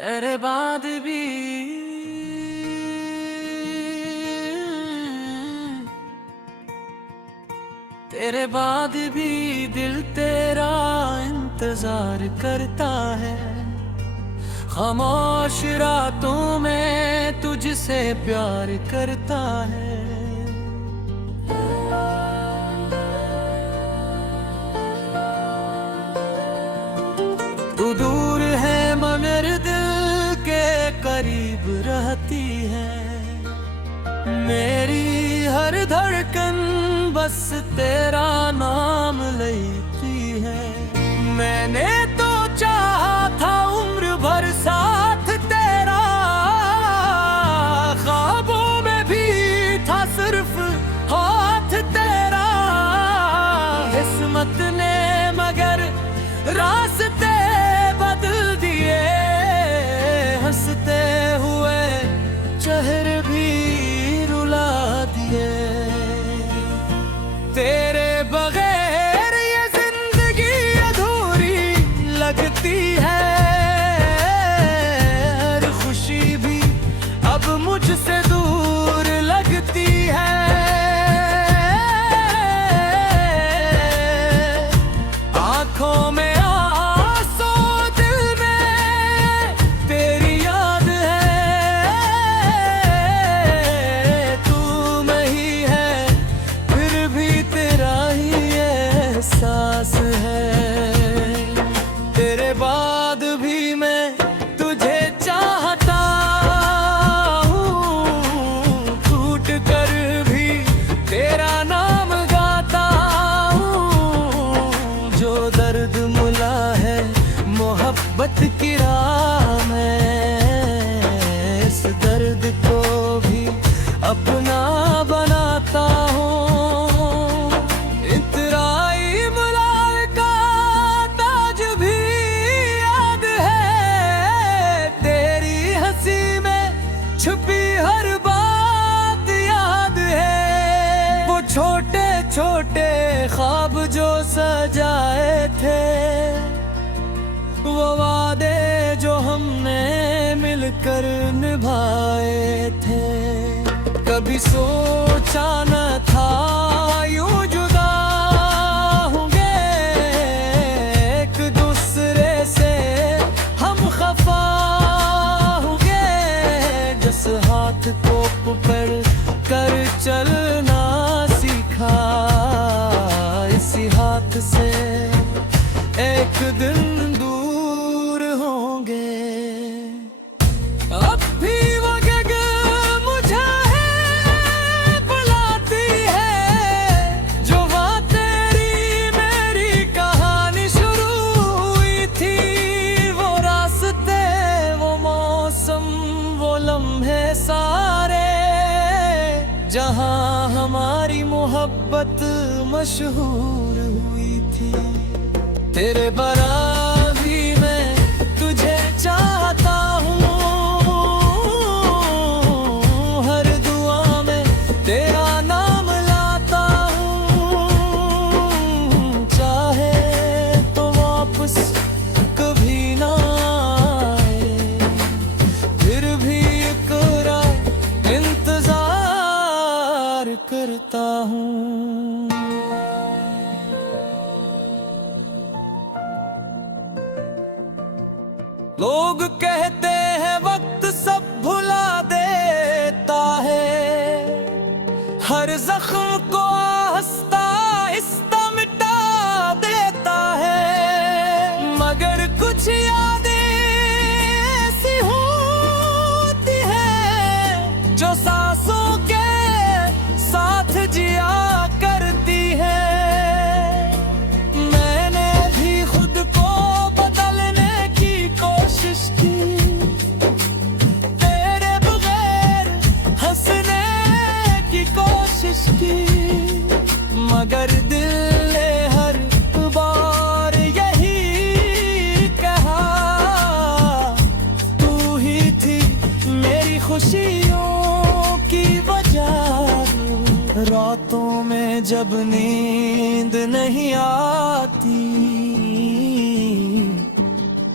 तेरे बाद भी तेरे बाद भी दिल तेरा इंतजार करता है। खामोश रातों में तुझसे प्यार करता है। तू दूर है मगर दिल के करीब रहती है। मेरी हर धड़कन बस तेरा नाम लेती है। मैंने तो चाहा था उम्र भर साथ तेरा, ख्वाबों में भी था सिर्फ हाथ तेरा। किस्मत ने मगर रास्ते बदल दिए, हंसते हुए चेहरे भी रुला दिए। तेरे बगैर ये जिंदगी अधूरी लगती है। हर खुशी भी अब मुझसे दूर लगती है। आंखों में आंसू, दिल में तेरी याद है। तू नहीं है फिर भी तेरा ही एहसास है। तेरे बाद भी मैं तुझे चाहता हूँ, टूट कर भी तेरा नाम गाता हूँ। जो दर्द मुला है मोहब्बत की राह में, इस दर्द को भी अपना बनाता हूँ। इतराई मुलाल का ताज भी याद है। तेरी हंसी में छुपी हर बात याद है। वो छोटे छोटे ख्वाब जो सजाए थे, वो वादे जो हमने मिलकर निभाए थे। कभी सोचा न था यूं जुदा होंगे, एक दूसरे से हम खफा होंगे। जिस हाथ को पकड़ कर चलना सीखा, इसी हाथ से एक दिन दूर होंगे। अब भी वो जगह मुझे बुलाती है, जो वहाँ तेरी मेरी कहानी शुरू हुई थी। वो रास्ते, वो मौसम, वो लम्हे सारे, जहाँ हमारी मोहब्बत मशहूर हुई थी। तेरे बरा भी मैं तुझे चाहता हूँ, हर दुआ में तेरा नाम लाता हूँ। चाहे तो वापस कभी ना आए, फिर भी इकरार इंतजार करता हूँ। लोग कहते हैं वक्त सब भुला देता है, हर जख्म को आहिस्ता आहिस्ता मिटा देता है। मगर कुछ यादें ऐसी होती हैं, जो सांसों के साथ जिया करती है। मैंने भी खुद को बदलने की कोशिश की, तेरे बगैर हंसने की कोशिश की। मगर दिल ने हर बार यही कहा, तू ही थी मेरी खुशियों की वजह। रातों में जब नींद नहीं आती,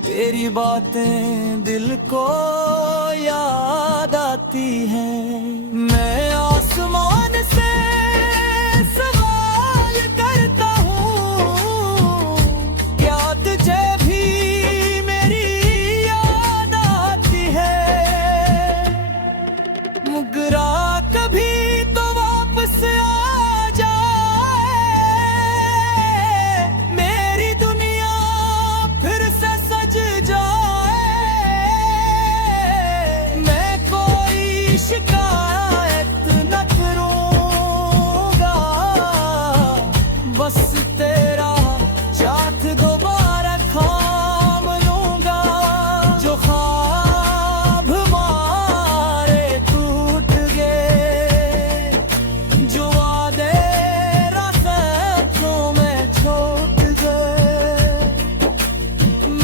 तेरी बातें दिल मुझको याद आती है। मैं आसमान से सवाल करता हूँ, क्या तुझे भी मेरी याद आती है? मुगरा कभी तो वापस आ जाए, मेरी दुनिया फिर से सज जाए। मैं कोई शिकायत न करूँगा, बस तेरा साथ दोबारा थाम लूँगा। जो ख्वाब हमारे टूट गए, जो वादे रास्तों में छूट गए,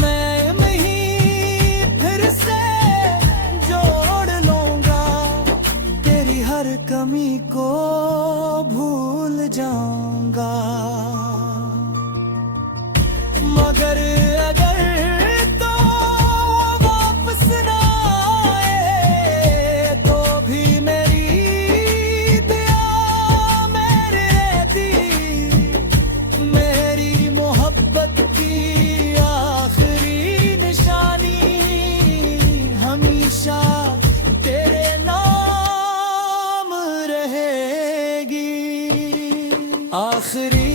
मैं नहीं फिर से जोड़ लूँगा। तेरी हर कमी को भूल जाऊँगा। मगर अगर तो वापस ना आए, तो भी मेरी दुआ मेरे दी। मेरी मोहब्बत की आखिरी निशानी हमेशा तेरे नाम रहेगी। आखिरी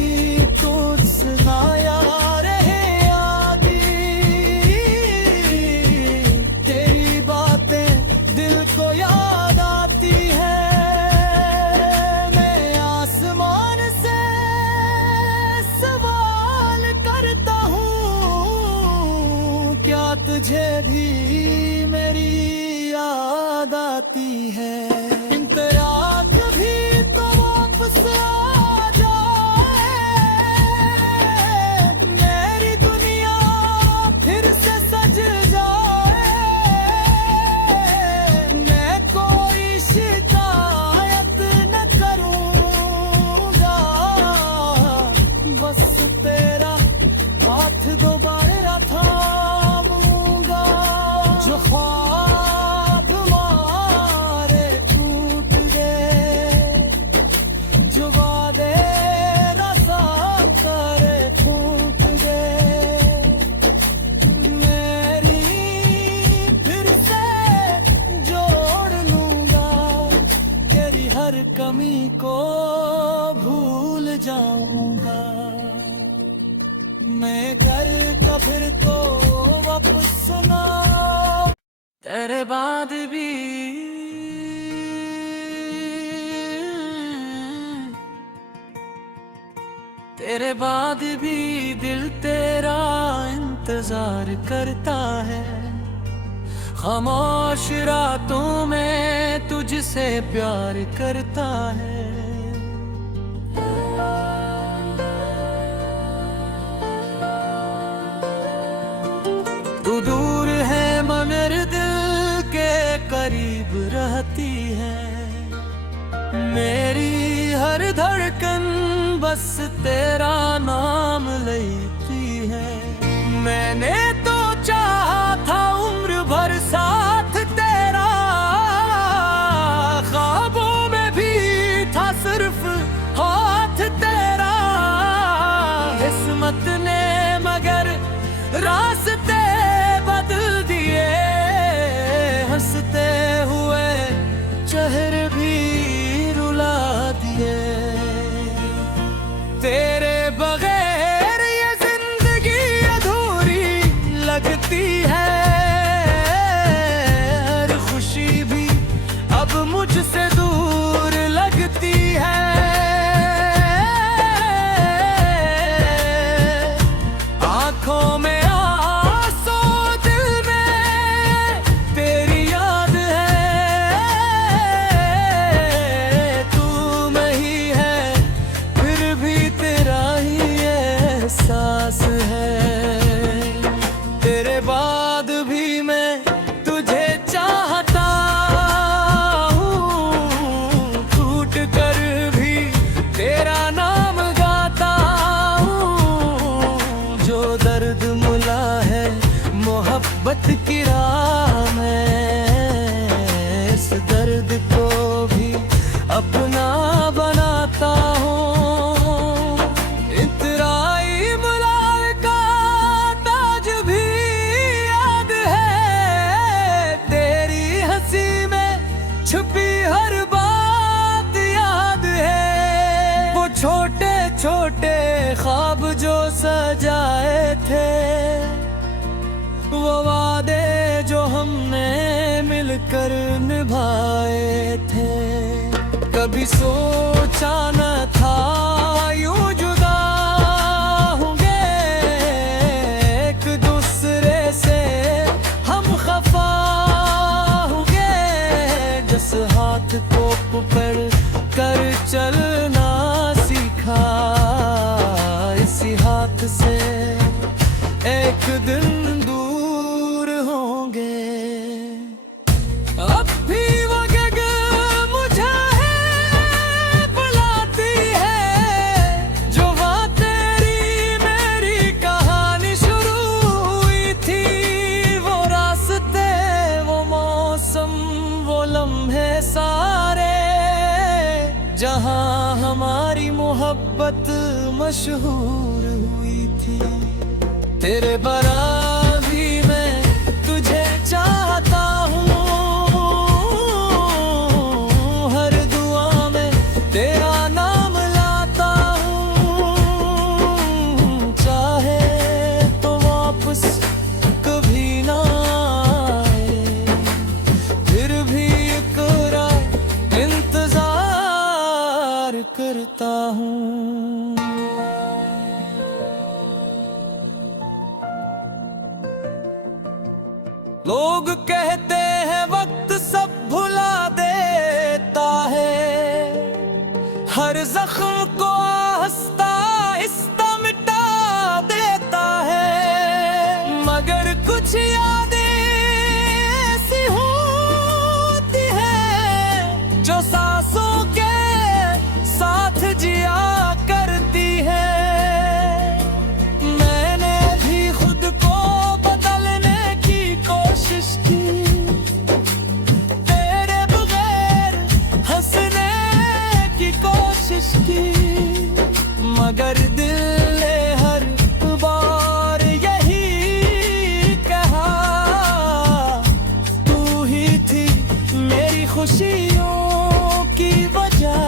तुझसे ना यार है आगे, तेरी बातें दिल को याद आती है। मैं आसमान से सवाल करता हूँ, क्या तुझे भी मेरी याद आती है? तेरा कभी तो वापस आ जाए, मेरी दुनिया फिर से सज जाए। मैं कोई शिकायत न करूँगा, बस तेरा हाथ दोबारा थामूंगा। जो ख्वाब हमारे टूट गए, जो वादे रसा करे फूट गए, मेरी फिर से जोड़ लूँगा। तेरी हर कमी को भूल जाऊँगा। मैं घर का फिर तो वापस ना, तेरे बाद भी तेरे बाद भी दिल तेरा इंतजार करता है। खामोश रातों में तुझसे प्यार करता है। तू दूर है मगर दिल के करीब रहती है। मेरी हर धड़कन बस तेरा नाम लेती है। मैंने तो चाहा था उम्र भर साथ तेरा, ख्वाबों में भी था सिर्फ हाथ तेरा। किस्मत ने मगर रास्ते बदल दिए, हंसते हुए चेहरे भी रुला दिए। तेरे बगैर ये सजाए थे, वो वादे जो हमने मिलकर निभाए थे। कभी सोचा न था यूं जुदा होंगे, एक दूसरे से हम खफा होंगे। जिस हाथ को पकड़ कर चलना सीखा, इसी हाथ से एक दिन दूर होंगे। अब भी वो जग मुझे बुलाती है, जो वहाँ तेरी मेरी कहानी शुरू हुई थी। वो रास्ते, वो मौसम, वो लम्हे सारे, जहाँ हमारी मोहब्बत मशहूर हुई थी। तेरे बरा भी मैं तुझे चाहता हूँ, हर दुआ में तेरा नाम लाता हूँ। चाहे तो वापस कभी ना आए, फिर भी इकरार इंतजार करता हूँ। लोग कहते हैं वक्त सब भुला देता है, हर जख्म को आहिस्ता आहिस्ता मिटा देता है। मगर कुछ यादें ऐसी होती हैं, जो सांसों के साथ जिया करती है। मैंने भी खुद को बदलने की कोशिश की, तेरे बगैर हंसने की कोशिश की। मगर दिल ने हर बार यही कहा, तू ही थी मेरी खुशियों की वजह।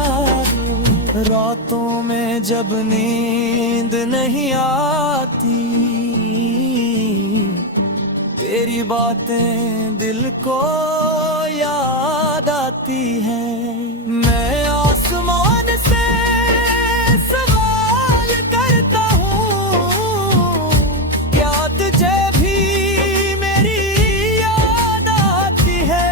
रातों में जब नींद नहीं आती, तेरी बातें दिल को याद आती हैं। मैं आसमान से सवाल करता हूँ, क्या तुझे भी मेरी याद आती है?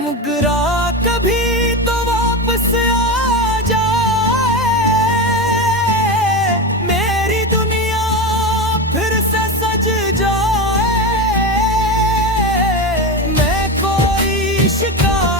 मुगरा कभी तो वापस आ जाए, मेरी दुनिया फिर से सज जाए। मैं कोई शिकार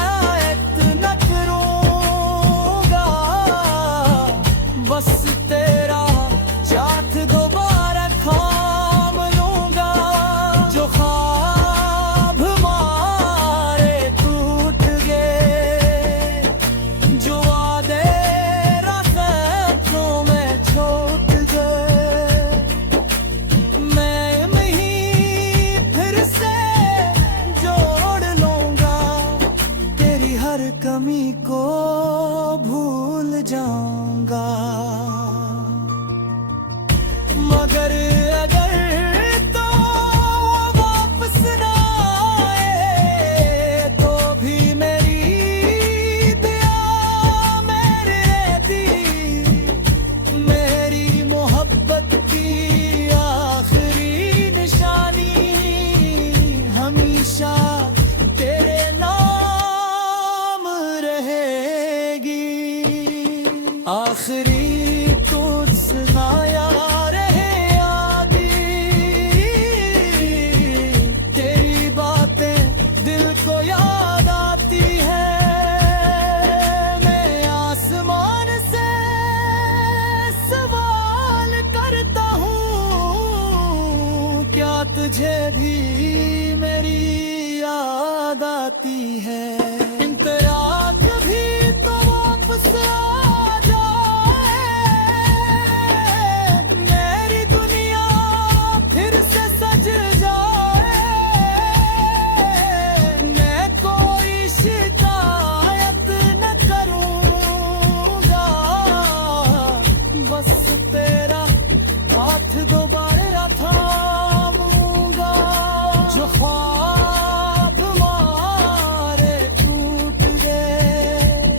जो ख्वाब हमारे टूट गए,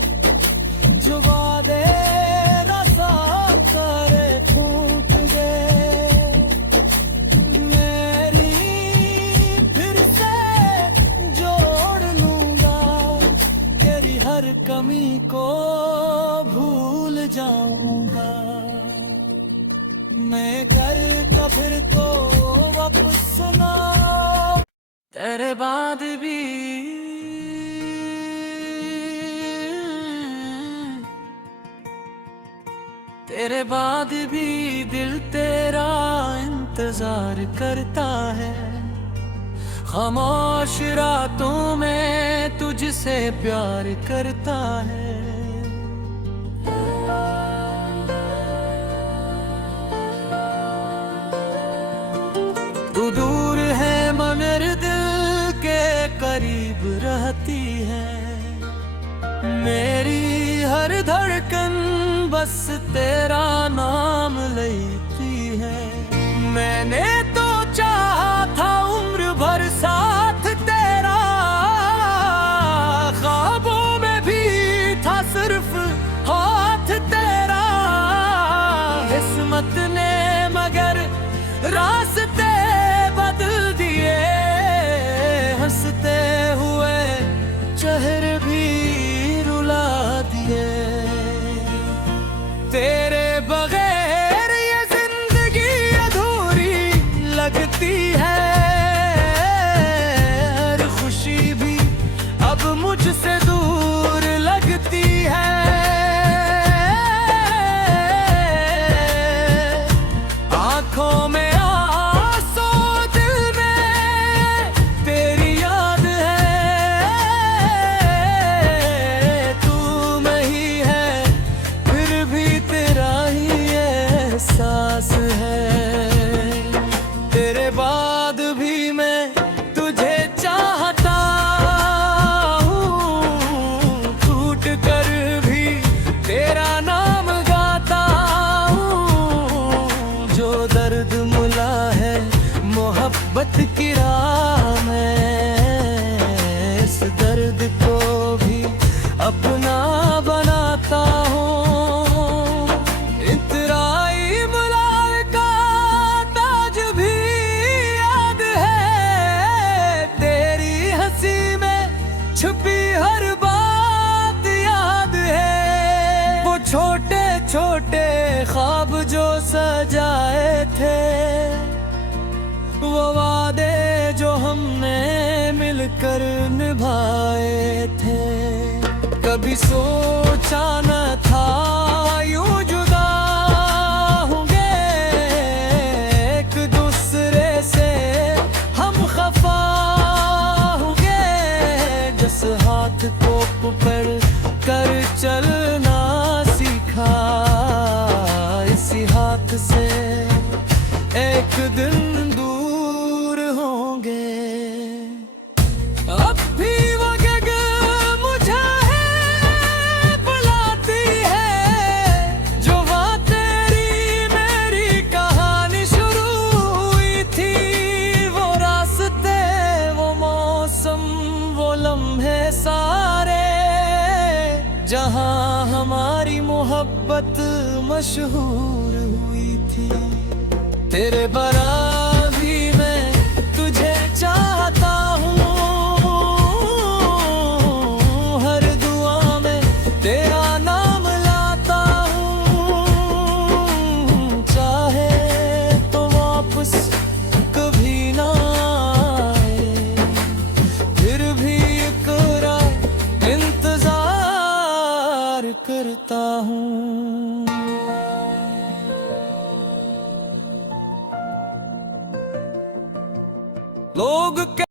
जो वादे रसा करे टूट गए, मेरी फिर से जोड़ लूंगा, तेरी हर कमी को भूल जाऊंगा। मैं घर का फिर तो वापस सुना, तेरे बाद भी दिल तेरा इंतजार करता है। खामोश रातों में तुझसे प्यार करता है। तू दूर है मगर दिल के करीब रहती है। मेरी हर धड़कन बस तेरा नाम लेती है। मैंने तो चाहा था उम्र भर साथ तेरा, ख्वाबों में भी था सिर्फ हाथ तेरा। किस्मत ने मगर रास्ते बदल दिए, हंसते हुए चेहरे भी रुला दिए। तेरे बगैर ये जिंदगी अधूरी लगती है। हर खुशी भी अब मुझसे दूर लगती है। आंखों में आंसू, दिल में तेरी याद है। तू नहीं है फिर भी तेरा ही एहसास है। तेरे बाद भी मैं तुझे चाहता हूँ, टूट कर भी तेरा नाम गाता हूँ। जो दर्द मुला है मोहब्बत की राह में, इस दर्द को भी अपना बनाता हूँ। इतराई मुलाल का ताज भी याद है। तेरी हंसी में छुपी हर बात याद है। वो छोटे छोटे ख्वाब जो सजाए थे, वो वादे जो हमने मिलकर निभाए थे। कभी सोचा न था यूं जुदा होंगे, एक दूसरे से हम खफा होंगे। जिस हाथ को पकड़ कर चलना सीखा, इसी हाथ से एक दिन दूर होंगे। अब भी वो जगह मुझे बुलाती है, जो वहाँ तेरी मेरी कहानी शुरू हुई थी। वो रास्ते, वो मौसम, वो लम्हे सारे, जहाँ हमारी मोहब्बत मशहूर हुई थी। तेरे बरा